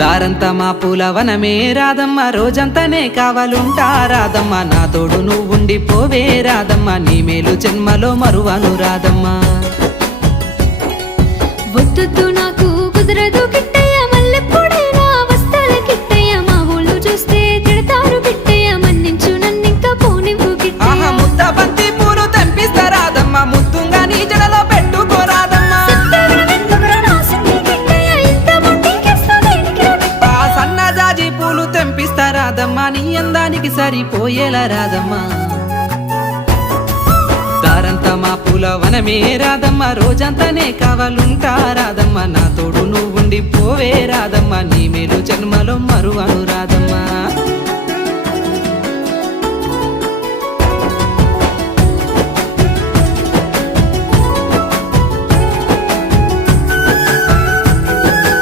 దారంతా మా పూలవనమే రాదమ్మ, రోజంతానే కావాలుంటా రాదమ్మ, నా తోడు నువ్వుండి పోవే రాదమ్మ, నీ మేలు జన్మలో మరువను రాదమ్మ. వద్దు నాకు కుదరదు కిట్టయ్య, మల్లెప్పుడైనా వస్తాల కిట్టయ్య, మా ఊళ్ళు చూస్తే తిడతారు కిట్టయ్య, మన్నించు నన్నింకా పోనివ్వు కిట్టయ్య. ముద్ద బంతి పూలు తెంపిస్తా రాదమ్మ, ముద్దుంగా నీ జడలో పెట్టుకోరాదమ్మ. సన్నజాజి పూలు తెంపిస్తా రాదమ్మ, నీ అందానికి సరిపోయేలా రాదమ్మ. దారంతా మా పూలవనమే రాదమ్మ, రోజంతానే కావాలుంటా రాదమ్మ, నా తోడు నువ్వుండి పోవే రాదమ్మ, నీ మేలు జన్మలో మరువను రాదమ్మ.